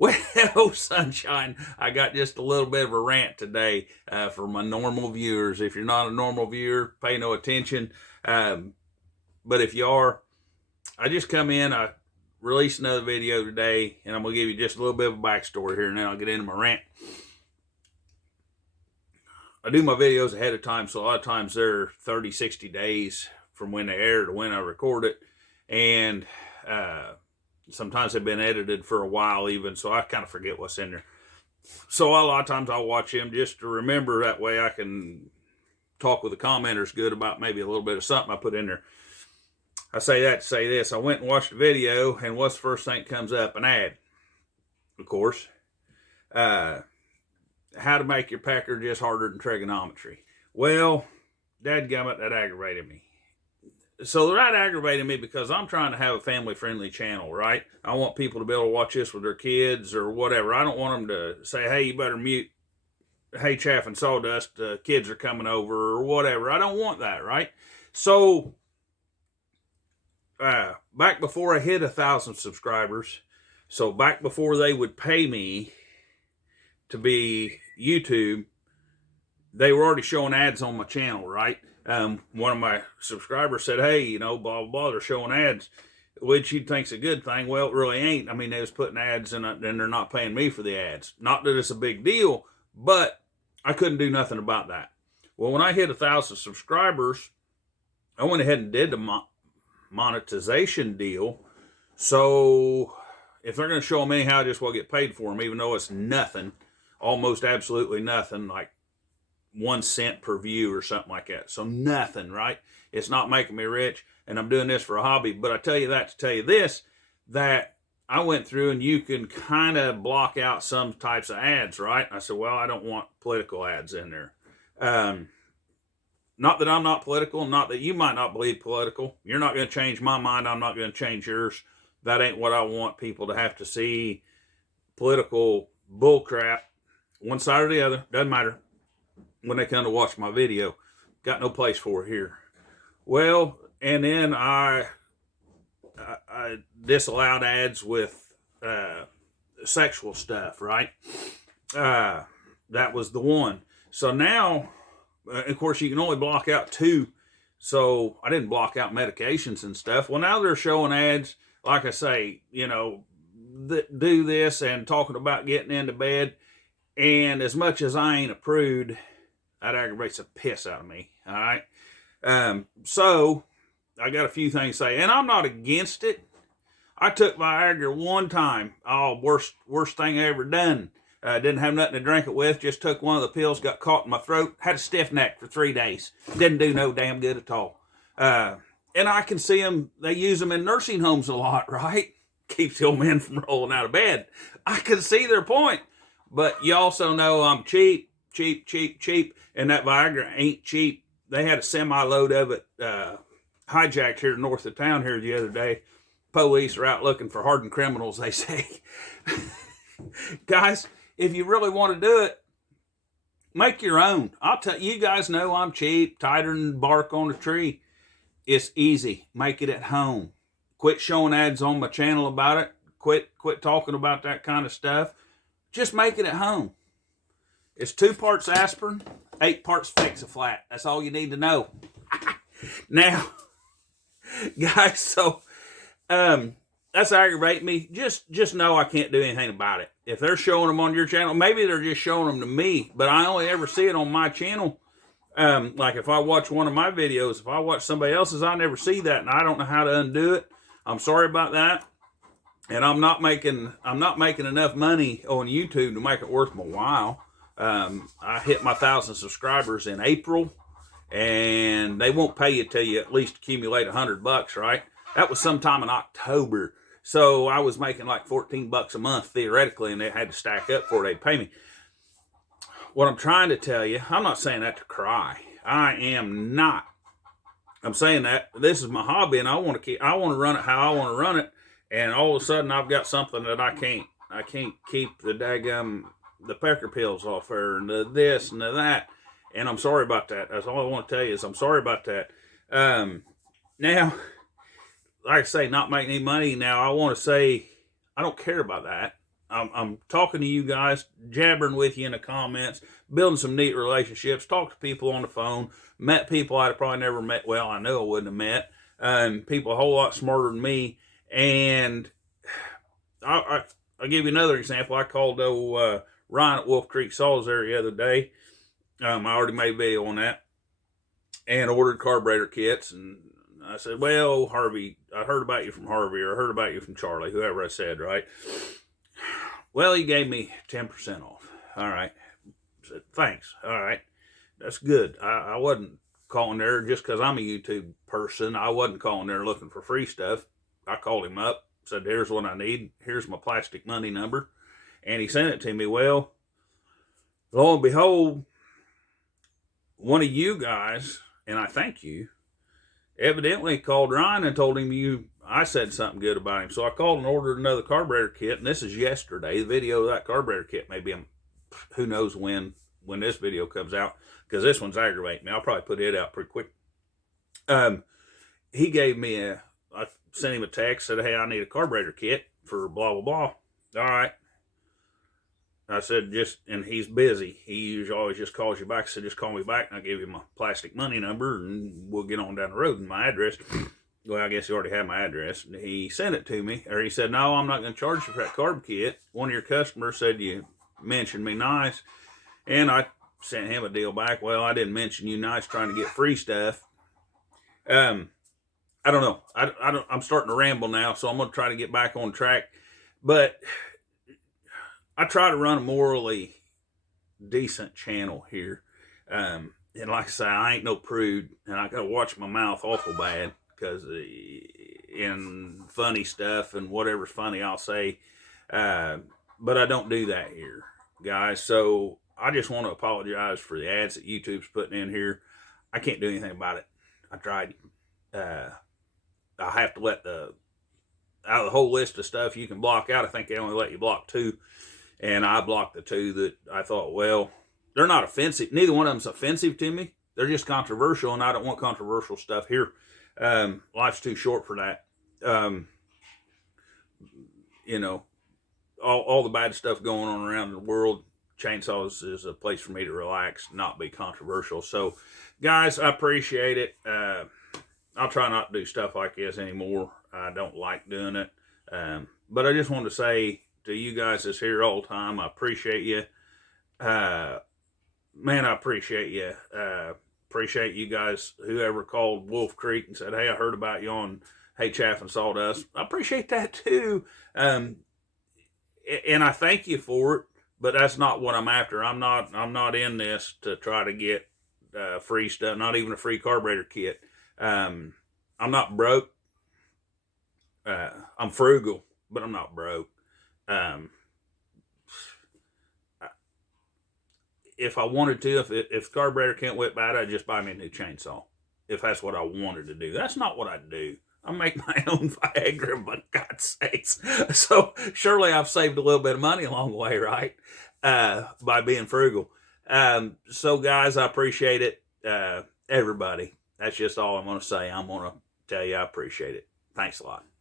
Well, sunshine, I got just a little bit of a rant today for my normal viewers. If you're not a normal viewer, pay no attention. But if you are, I just come in, I released another video today, and I'm going to give you just a little bit of a backstory here, and then I'll get into my rant. I do my videos ahead of time, so a lot of times they're 30, 60 days from when they air to when I record it. And sometimes they've been edited for a while even, so I kind of forget what's in there. So a lot of times I'll watch them just to remember. That way I can talk with the commenters good about maybe a little bit of something I put in there. I say that to say this. I went and watched the video, and what's the first thing that comes up? An ad, of course. How to make your pecker just harder than trigonometry. Well, dadgummit, that aggravated me. So that aggravated me because I'm trying to have a family-friendly channel, right? I want people to be able to watch this with their kids or whatever. I don't want them to say, hey, you better mute, hey, Chaff and Sawdust, kids are coming over or whatever. I don't want that, right? So back before I hit 1,000 subscribers, so back before they would pay me to be YouTube, they were already showing ads on my channel, right? One of my subscribers said, hey, you know, blah, blah, blah, they're showing ads, which he thinks a good thing. Well, it really ain't. I mean, they was putting ads in and they're not paying me for the ads. Not that it's a big deal, but I couldn't do nothing about that. Well, when I hit 1,000 subscribers, I went ahead and did the monetization deal. So if they're going to show them anyhow, I just will get paid for them, even though it's nothing, almost absolutely nothing, like 1 cent per view or something like that. So nothing, right? It's not making me rich, and I'm doing this for a hobby. But I tell you that to tell you this, that I went through and you can kind of block out some types of ads, right? I said, well, I don't want political ads in there. Not that I'm not political, not that you might not believe political. You're not going to change my mind. I'm not going to change yours. That ain't what I want people to have to see. Political bullcrap, one side or the other, doesn't matter. When they come to watch my video, got no place for it here. Well, and then I disallowed ads with sexual stuff, right? That was the one. So now, of course, you can only block out 2. So I didn't block out medications and stuff. Well, now they're showing ads, like I say, you know, do this and talking about getting into bed. And as much as I ain't a prude, that aggravates the piss out of me, all right? So I got a few things to say, and I'm not against it. I took Viagra one time. Oh, worst thing I ever done. Didn't have nothing to drink it with. Just took one of the pills, got caught in my throat, had a stiff neck for 3 days. Didn't do no damn good at all. And I can see them, they use them in nursing homes a lot, right? Keeps the old men from rolling out of bed. I can see their point. But you also know I'm cheap, and that Viagra ain't cheap. They had a semi-load of it hijacked here north of town here the other day. Police are out looking for hardened criminals, they say. Guys, if you really want to do it, make your own. I'll tell you, guys know I'm cheap, tighter than bark on a tree. It's easy. Make it at home. Quit showing ads on my channel about it. Quit talking about that kind of stuff. Just make it at home. It's 2 parts aspirin, 8 parts Fix-A-Flat. That's all you need to know. Now, guys, so that's aggravating me. Just know I can't do anything about it. If they're showing them on your channel, maybe they're just showing them to me, but I only ever see it on my channel. Like if I watch one of my videos, if I watch somebody else's, I never see that, and I don't know how to undo it. I'm sorry about that. And I'm not making enough money on YouTube to make it worth my while. I hit my 1,000 subscribers in April, and they won't pay you till you at least accumulate $100, right? That was sometime in October. So I was making like $14 a month theoretically, and they had to stack up before they'd pay me. What I'm trying to tell you, I'm not saying that to cry. I am not. I'm saying that this is my hobby, and I want to run it how I want to run it. And all of a sudden, I've got something that I can't keep the pecker pills off her, and the this and the that. And I'm sorry about that. That's all I want to tell you is I'm sorry about that. Now, like I say, not making any money. Now, I want to say I don't care about that. I'm talking to you guys, jabbering with you in the comments, building some neat relationships, talk to people on the phone, met people I'd probably never met. Well, I know I wouldn't have met. People a whole lot smarter than me. And I'll give you another example. I called Ryan at Wolf Creek Saws there the other day. I already made a video on that and ordered carburetor kits. And I said, well, Harvey, I heard about you from Harvey, or I heard about you from Charlie, whoever I said, right? Well, he gave me 10% off. All right. I said, thanks. All right. That's good. I wasn't calling there just because I'm a YouTube person. I wasn't calling there looking for free stuff. I called him up, said, here's what I need. Here's my plastic money number. And he sent it to me. Well, lo and behold, one of you guys, and I thank you, evidently called Ryan and told him I said something good about him. So I called and ordered another carburetor kit, and this is yesterday. The video of that carburetor kit, maybe who knows when this video comes out, because this one's aggravating me. I'll probably put it out pretty quick. He gave me I sent him a text, said, hey, I need a carburetor kit for blah, blah, blah. All right. I said, and he's busy. He usually always just calls you back. I said, just call me back and I'll give you my plastic money number and we'll get on down the road and my address. Well, I guess he already had my address. He sent it to me, or he said, no, I'm not going to charge you for that carb kit. One of your customers said you mentioned me nice. And I sent him a deal back. Well, I didn't mention you nice trying to get free stuff. I don't know. I'm starting to ramble now, so I'm going to try to get back on track. But I try to run a morally decent channel here. And like I say, I ain't no prude, and I got to watch my mouth awful bad, because in funny stuff and whatever's funny, I'll say. But I don't do that here, guys. So I just want to apologize for the ads that YouTube's putting in here. I can't do anything about it. I tried. I have to let out of the whole list of stuff you can block out, I think they only let you block 2. And I blocked the 2 that I thought, well, they're not offensive. Neither one of them's offensive to me. They're just controversial, and I don't want controversial stuff here. Life's too short for that. All the bad stuff going on around the world, chainsaws is a place for me to relax, not be controversial. So, guys, I appreciate it. I'll try not to do stuff like this anymore. I don't like doing it. But I just wanted to say to you guys that's here all the time, I appreciate you. Man, I appreciate you. Appreciate you guys, whoever called Wolf Creek and said, hey, I heard about you on Chaff and Sawdust. I appreciate that too. And I thank you for it, but that's not what I'm after. I'm not in this to try to get free stuff, not even a free carburetor kit. I'm not broke. I'm frugal, but I'm not broke. If I wanted to, if carburetor can't whip bad, I'd just buy me a new chainsaw. If that's what I wanted to do. That's not what I do. I make my own Viagra, but God's sakes. So surely I've saved a little bit of money along the way, right? By being frugal. So guys, I appreciate it. Everybody. That's just all I'm going to say. I'm going to tell you I appreciate it. Thanks a lot.